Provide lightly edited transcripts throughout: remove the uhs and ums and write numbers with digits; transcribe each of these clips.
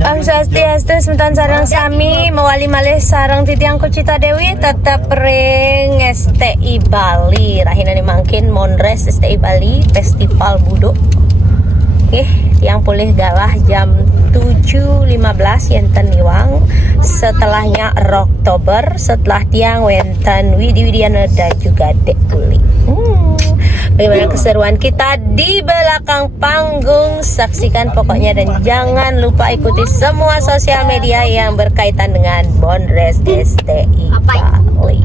Om Swastiastu, sementan sarang sami mewali malih sarang titiang Kucita Dewi tetap ring STI Bali rahina dimangkin Monres STI Bali Festival Budok. Tiang pulih galah jam 7.15 yenten iwang setelahnya Oktober setelah tiang wenten Widi-Widiana dan juga Dek Pulih. Bagaimana keseruan kita di belakang panggung, saksikan pokoknya dan jangan lupa ikuti semua sosial media yang berkaitan dengan Monres STI Bali.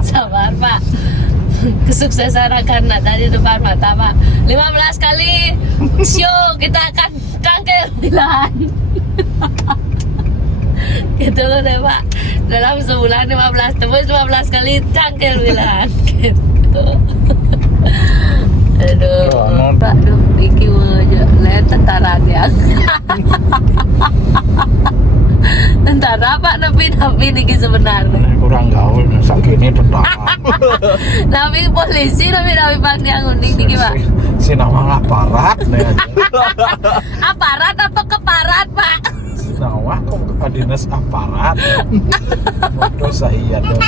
Sabar Pak, kesuksesan karena tadi depan mata Pak 15 kali show kita akan cangkel bilan gitu loh deh Pak, dalam sebulan 15 tembus 15 kali cangkel bilan gitu. Aduh Pak, Diki aja lihat tentaran ya. Tentara Pak, napi Niki sebenarnya kurang gaul sakini tentara. Napi polisi, napi pandiang uning Niki Pak. Si nama aparat nih. Aparat apa keparat Pak? Nawa kok dinas aparat. Bodoh saya dong.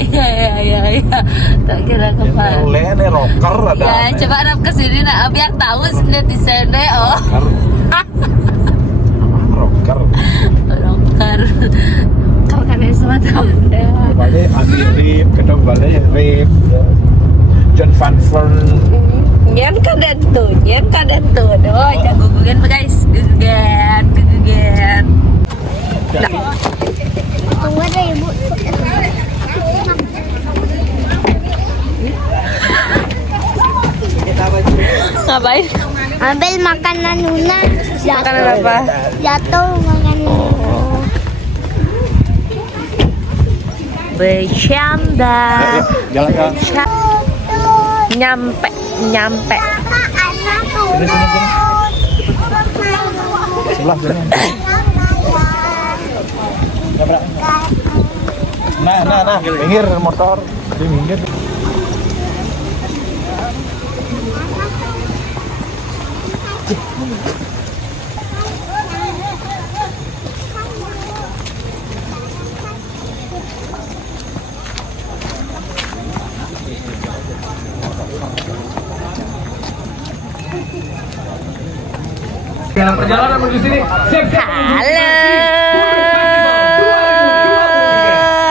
Iya. Tak kira keparat. Boleh nih rocker ada. Ya coba nap kesini nak biar tahu netizen deh oh. Rocker. Kan ya semacam deh. Balik Adi Rip, kedua balik Rip. John Van Fern. Nyen kaden tuh. Oh, jago gugen guys. Gugen. Tunggu ada ibu. Ngapain? Ambil makanan Nuna. Makanan apa? Jatuh makanan. Bercanda. Jalan. Nyampe. Sini. Sebelah sini. Nah, minggir motor. Di minggir. Dalam perjalanan menuju sini. Halo.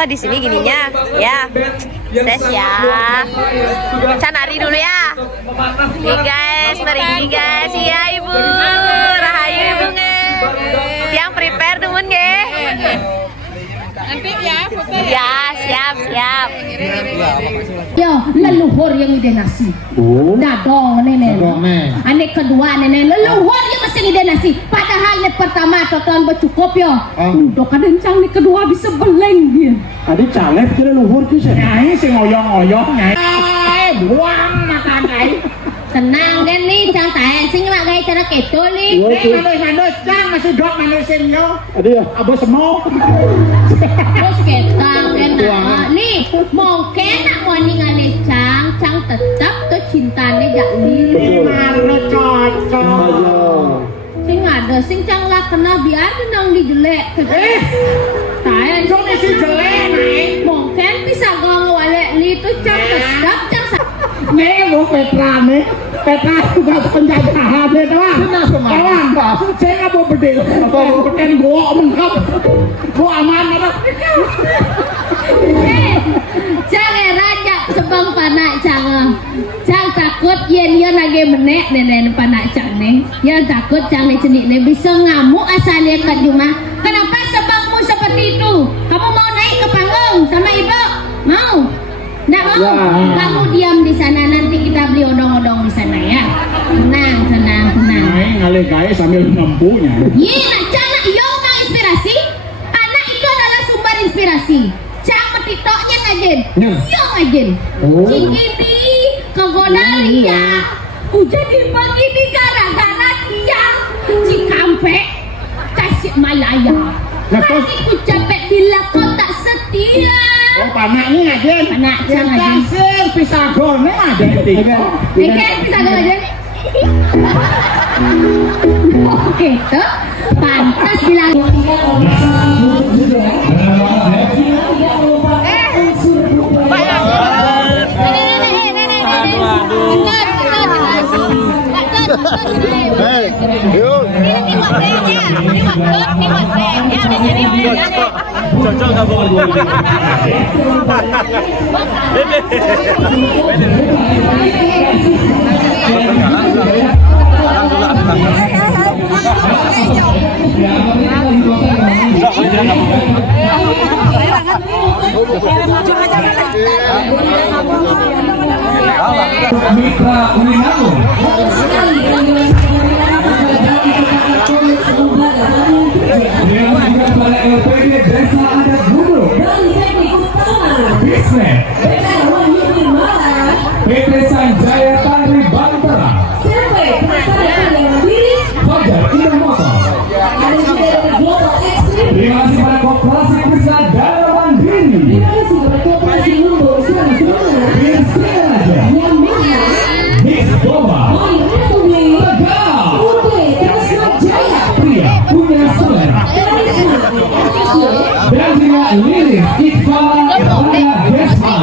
Di sini gininya, ya. Tes ya. Canari dulu ya. Nih guys, mari guys. Iya Ibu. Rahayu Ibu nge. Yang prepare temen nge. Nanti ya foto ya. Siap. Yo, leluhur yang ide nasi. Dadong nenek. Anek kedua nenek leluhur yang mesti ide nasi. Padahal nek pertama totoan bercukup yo. Udah kadencang nek kedua bisa beleng dia. Tadi calep kira leluhur tuh sih. Nyai sing ngoyong-ngoyong nyai. Buang makan kai. Tenang kan nih, cang tahan sing mak gay cara keto nih. Manus cang masih dok manusin yo. Tadi ya. Abu semua. Terus ketang enak. Nih, mungkin nak mau ningali cang tetap tuh cintanya jakli. Mana cocok. Sing ada sing cang lah kena biar nang dijelek. Tahan Cong isi jelek nih. mungkin bisa gong walek li tuh cang tetap cang Nih mau Petra juga penjajahan itu lah. Kawan, saya nggak mau bedil. Beken gua mengkap, gua aman apa? Cang raja sebang panak cang takut yen lagi menek nenek panak cang nih. Yang takut cang nih cenik nih bisa ngamuk asalnya kat rumah. Kenapa sebangmu seperti itu? Kamu mau naik ke panggung sama ibu? Mau? Nggak mau? Kamu diam di sana, nanti kita beli odong-odong di sana ya. Tenang. gaya sambil nempuhnya. Nak Cang nak iyo mang inspirasi. Anak itu adalah sumber inspirasi. Cang metitoknya ngajen. Iyo ngajen. Cingini kegoda Lia. Jadi begini gara-gara dia. Cikampek Tasik Malaya. Kaki ku capek bila kau tak setia. Oh, panaknya aja. Panak Cang ngajen. Kasir pisagone aja itu. Ikan bisa gak ngajen? Oh gitu. Pantas bilang. Mitra Ulinangun dengan Kepala LPD Desa Adat Guduk Bisnet PT Sanjaya Tandri Bantara Fajar Indah Motor. Terima kasih pada Koperasi Kerja Dana Mandiri Mix Boba Tegal Pria punya selera dan juga Lilis Iqbal Irwana Desma.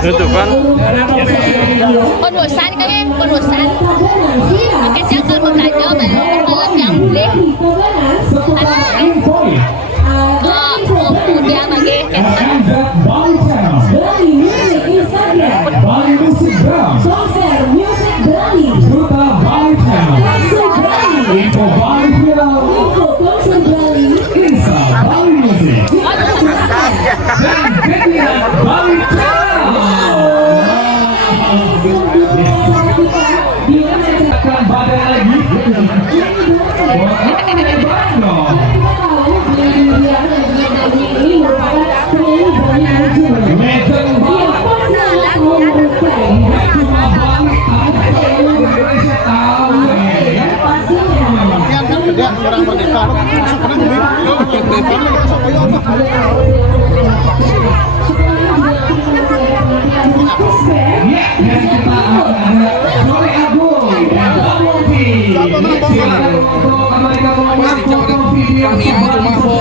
Itu kan Penulisan kan penulisan. Oke jangan berbelanja kalau yang boleh. Kemudian lagi Bali Music Drum Duta Bali Channel Info Bali Film Insa Bali Music dan Media Bali akan badai lagi orang merdeka. Video